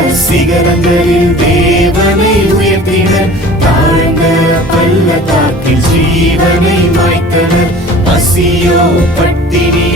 சிகரங்களில் தேவனை உயர்த்தினர். தாழ்ந்த பள்ளத்தாக்கில் ஜீவனை மாய்த்தனர். பசியோ பட்டினி